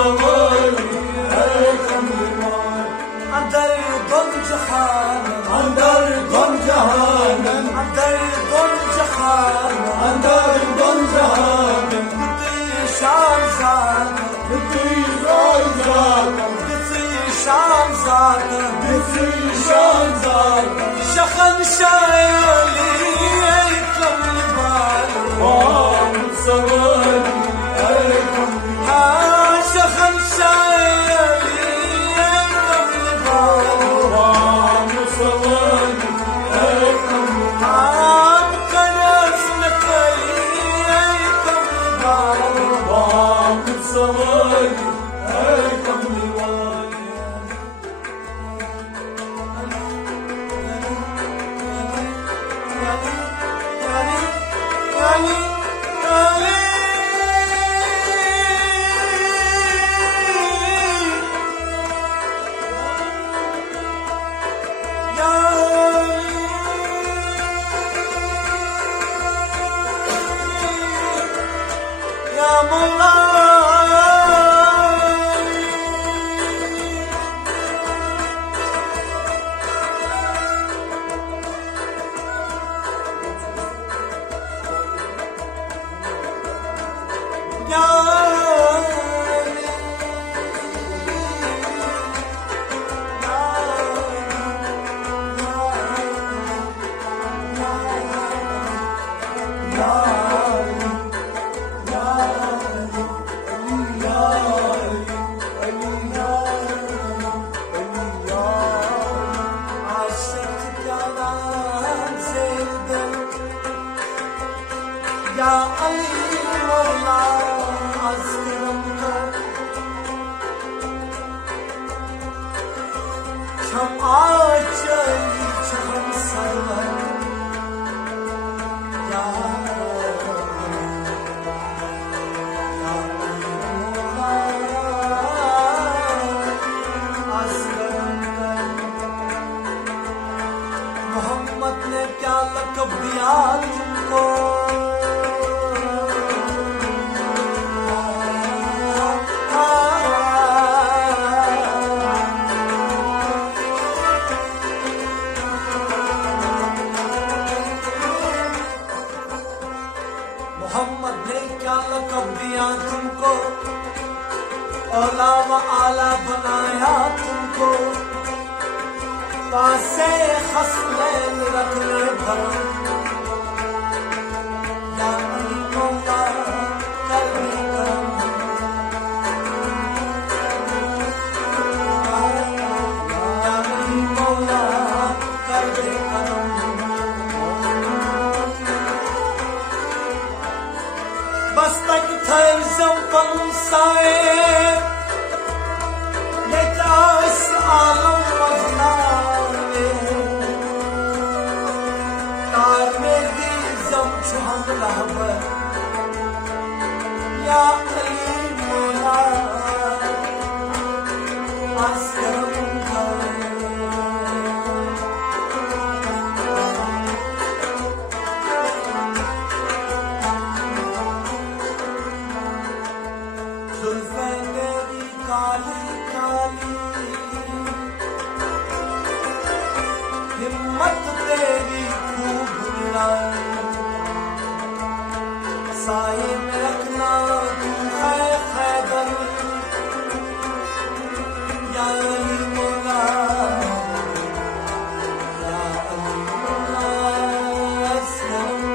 सवारी है कमलीवाल अंदर गुन जहान अंदर गुन जहान अंदर गुन जहान अंदर गुन जहान कितनी शान ज़ात कितनी शान ज़ात कितनी शान ज़ात शखन शायली कमलीवाल वाम सवारी है कमलीवाल शखन शायली कमलीवाल वाम सवारी है कमलीवाल कनस में कली कमलीवाल वाम सवारी है कमलीवाल या अली मौला अस्करम कर क्षमा चली छम सरवर या अली मौला अस्करम कर मोहम्मद ने क्या लक़ब दिया तुमको मोहम्मद ने क्या लक़ब दिया तुमको औला व आला बनाया तुमको पासे खस्लैन रखने पर या अली मौला कर दे करम या अली मौला कर दे करम बस तक थर्जम पंसाए लेतास आलम मजनावे तार में दीजम छुहम लहबर या अली मौला अस्करम काली काली हिम्मत तेरी खूब निराली साए में रखना तू है खैबर या अली मौला या अली मौला अस्करम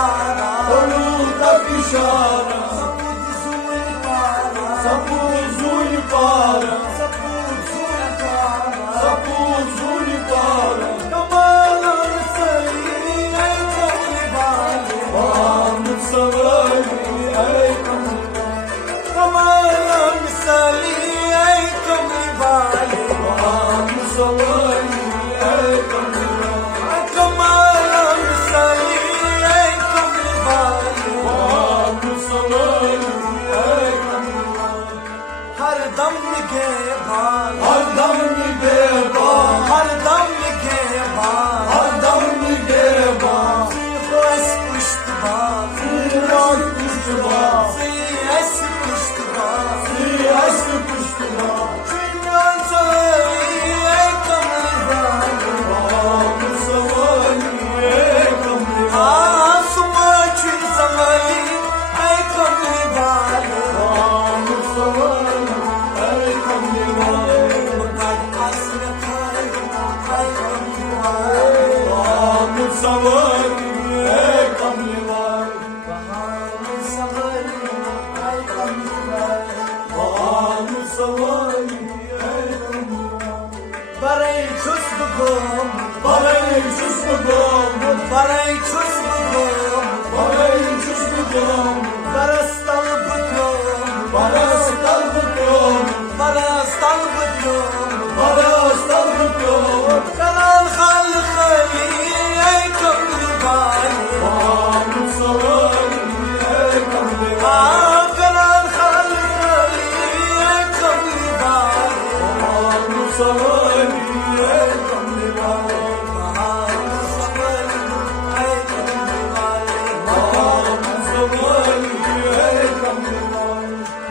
इशारा तक इशारा सपूत जुल पारा सपूत पारा सपूत जुल पारा सपूत पारा कमाल सली ऐ कमली वाले मुसवली ऐ कमाल सली ऐ कमली वाले मुसवली ऐ कमाल सली ऐ कमली वाले मुसवली ऐ हर दम निगे भाल हर दम निगहबान हर दम निगे भाल हर दम निगहबान बस पुष्टबान राज पुष्टबान एस पुष्टबान श्रीअस पुष्टबान चिंगान सली ऐ कमली वाले मुसवली ऐ आसमा चिन समली ऐ कमली वाले मुसवली ऐ मकान आसन खाए ऐ कमली वाले मुसवली ऐ कमलवाल बहान सवली ऐ कमली वाले मुसवली ऐ कमलवाल बरे जुस्ब गोम बड़े जुस्म गोम बरे जुस्ब गोम बड़े जुस्म गोम बरस तलब गोम बरस तलब गोम बरस तलब गोम बरस तलब गोम कलाल खाल खली ऐ कमली वाले मुसवली ऐ कमलवाल कलाल खाल खली ऐ कमली वाले मुसवली ऐ कमलवाल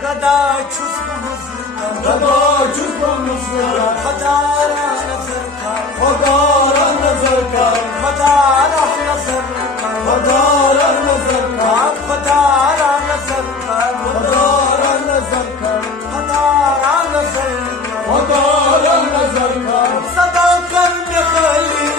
गदा छुस्ब मुज़दा गदा जुस्म मुस्लिम खदारा नजर का खुदारा नजर का खदारा नजर का खुदारा नजर का खदारा नजर का खुदारा नजर का खदारा नजर का खुदारा नजर का सदा कर में खली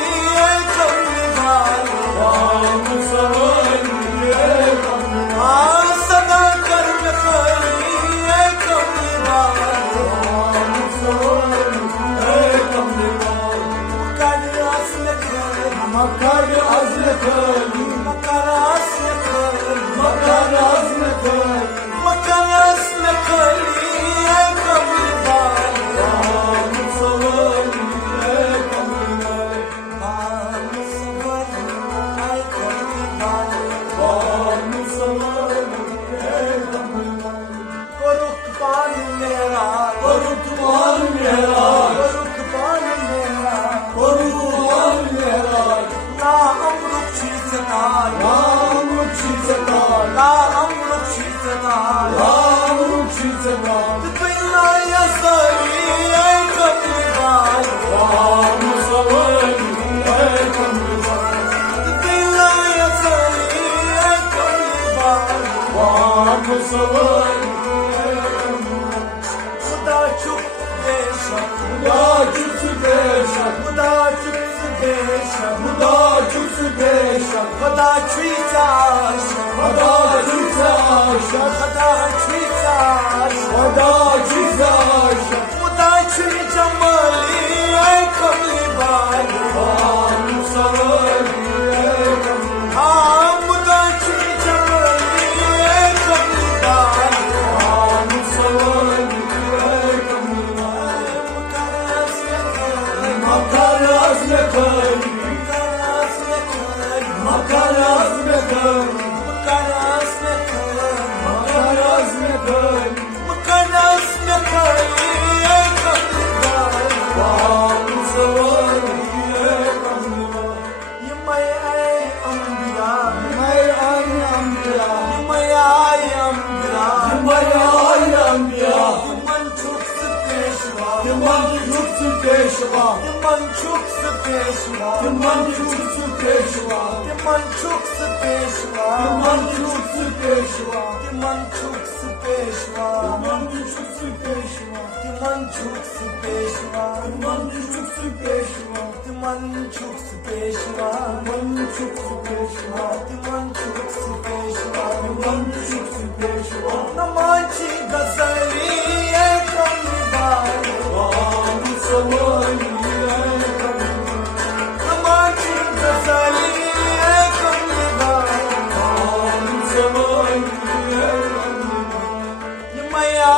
ऐ कमली वाले मुसवली ऐ कमलवाल सदा कर में खली ऐ कमली वाले मुसवली ऐ कमलवाल मकरास में खली मकर अज़्ल खली मकरास में खली मकर अज़्ल खली मकरास में खली ऐ कमली वाले मुसवली ऐ कमलवाल मुसवली ऐ कमलवाल रुकबान मेरा रुकबान मेरा रुकबान मेरा रुकबान मेरा ला अमरुक चीज़दार राम रुक्षिता ला अमरुक चीज़दार राम रुक्षिता बिल्ला यसली ऐ कमली वाले मुसवली ऐ कमलवाल बिल्ला यसली ऐ कमली वाले मुसवली खुदा चुप बेशक खुदा जुस बेशक खुदा चुप बेशक खुदा जुस बेशक खुदा चीज़ाश खुदा जुस आशक खुदा चीज़ाश खुदा जुस आशक खुदा ची जमाली ऐ कमली वाले मुसवली ऐ कमलवाल खुदा ची जमाली ऐ कमली वाले मुसवली ऐ कमलवाल मकरास में खली मकर अज़्ल खली मकरास में खली मकर अज़्ल खली मकरास में खली मकर अज़्ल खली मकरास में खली ऐ कमली वाले मुसवली ऐ कमलवाल ये मैं ऐ अंबिया मैं अम्बिया ये मैं आय अंबिया मैं अम्बिया ये मन छुप से पेशवा मन जुस पेशवा ये मन छुप से पेशवा मन जुस पेशवा ये मन छुप से पेशवा मन जुस पेशवा ये मन छुप से पेशवा मन जुस पेशवा ये मन छुप से पेशवा मन जुस पेशवा ये मनसुख पेशवा मनसुख पेशवा मनसुख पेशवा मनसुख पेशवा नमाची गजरी कमबाई वाम समाई नमाची गजरी कमबाई वाम समाई मया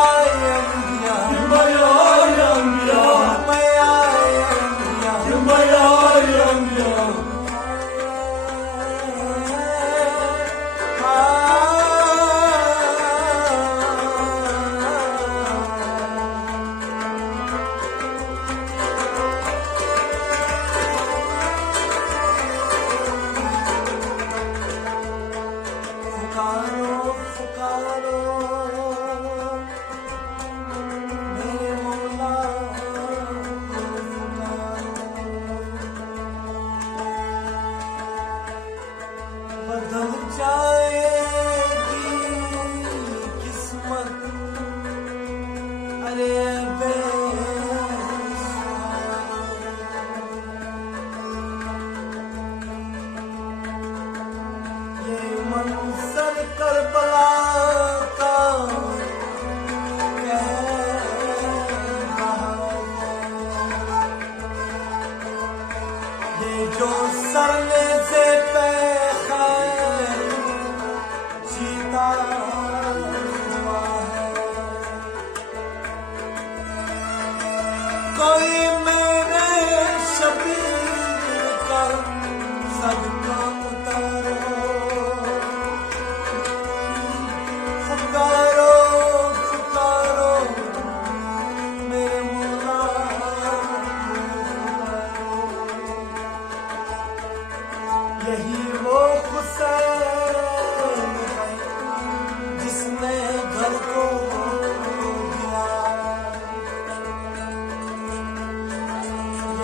अंबिया मया अंबिया मया अंबिया मया अंबिया पुकारो पुकारो मेरे मौला बदल जाएगी किस्मत अरे ये मंजर करबला का कह रहा है। ये जो सरने से जीता हुआ है कोई मेरे शबीर का सदका उतारो पुकारो पुकारो मेरे मौला यही वो हुसैन है जिसने घर को दिया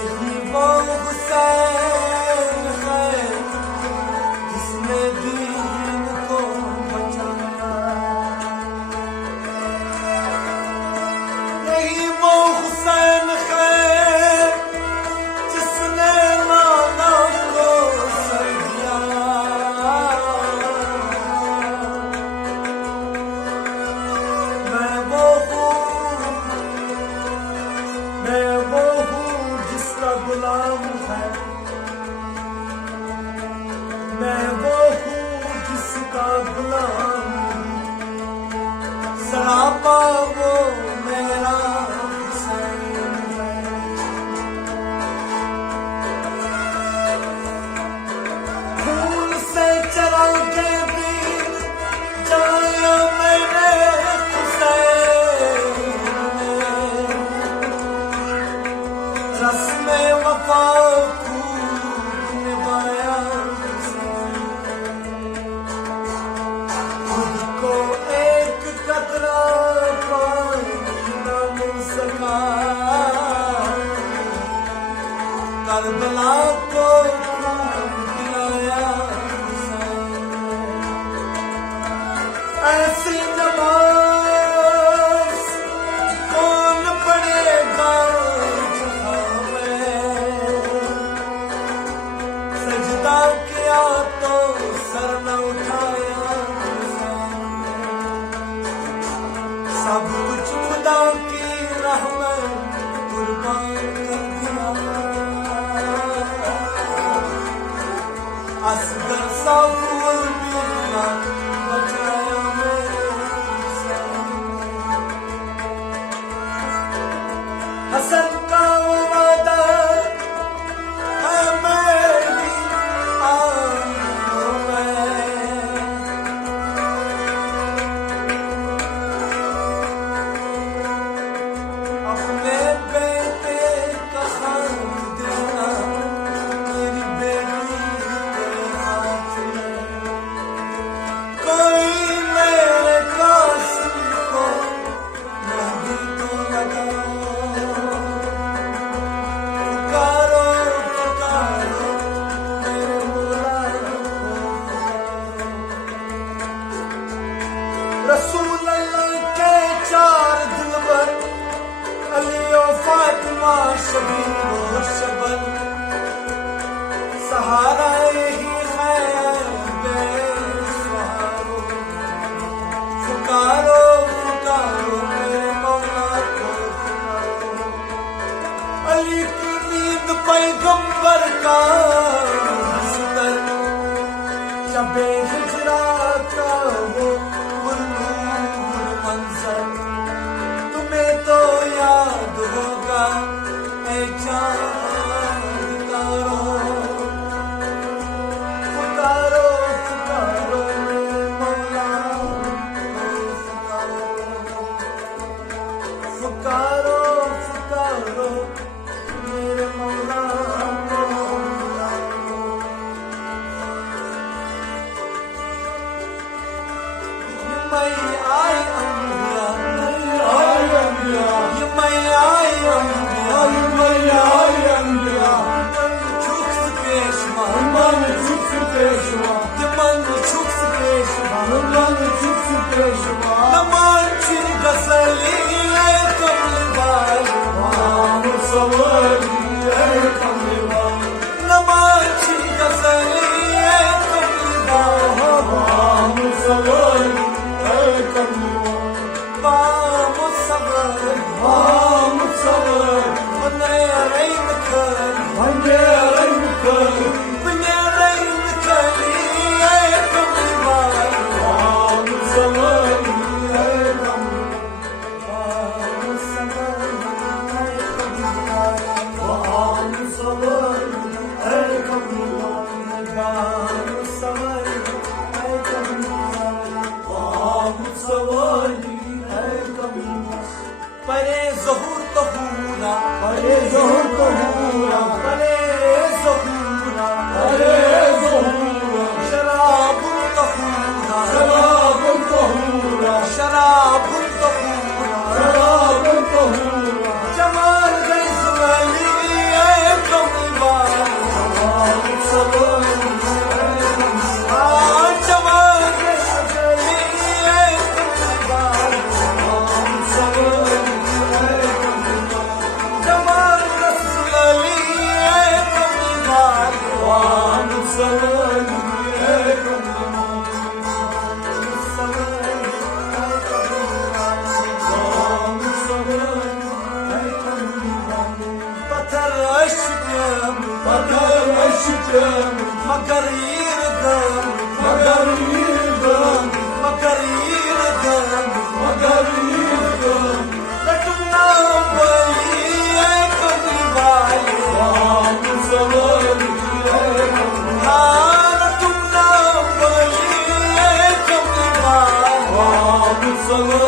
यही वो हुसैन है जिसने दीन को बचाया यही वो हुसैन है जिसने नाना को सर दिया मैं वो हूँ जिसका गुलाम है मैं वो हूँ जिसका गुलाम सरापा वो मेरा हुसैन है खून से चरा के भी जाया मैंने हुसैन में रस्म वफा खूब निभाया खुद को एक कतरा पानी न मिल सका करबला को खूब पिलाया ऐसी नमाज कौन पढ़ेगा जहाँ में सजदा किया तो सर न उठाया सब कुछ खुदा की रहमत कुर्बान कर दिया असगर साबुल मिला बचाया मेरे हसन का वादा है मेरी आंखों में अपने बेटे का हाथ देना मेरी बेटी के हाथ में कोई मेरे कासिम को मेहंदी तो लगाओ पुकारो पुकारो मेरे मौला रसूल अल्लाह के चार दिलबर अली और फातिमा शबीर और शबल पुकारो पुकारो मेरे मौला को पुकारो। अली की नींद पैगंबर का बिस्तर, शबे हिजरा का वो गुलूर मंजर, तुम्हें तो याद होगा ए चांद तारो। पुकारो पुकारो मेरे मौला को पुकारो। पुकारो पुकारो मेरे मौला को पुकारो। मैं आई अंबिया, ay anbiya, ये मैं आई अंबिया, ay ay anbiya, çuks peşma, man çuks peşma, man çuks peşma, man çuks peşma, namançı gasaliye kamlibal, Musavari ey kamlivan, namançı gasaliye kamlibal, Musavari ey kamlivan, ba musabır, Musavari, bana yarayım kır, hangi renkler, bana yarayım kaliye kamlibal, Musavari ey kamlivan, ba musabır, kamlibal. Musavari ey kamlivan, ba musabır, kamlibal. Musavari ey kamlivan, परे ज़हूर तहूरा, Hare Zohura, परे ज़हूरा, Hare Zohura, शराब तहूरा, Şarabın tahura, शराब तहूरा, şarabın tahura, Jamal गैज़वली ए कमलवाल, Musavari Jamal गैज़वली ए कमलवाल, जमाल गैज़वली ए कमलवाल, Musavari ey kamlivan, पत्थर अश्कम, Bakar aşkım, मगर यिरदम, bakar yırdım, मगर यिरदम, bakar yırdım, रटना बली ए कमलवाल, Musavari ey kamlivan, हाँ रटना बली ए कमलवाल, Musavari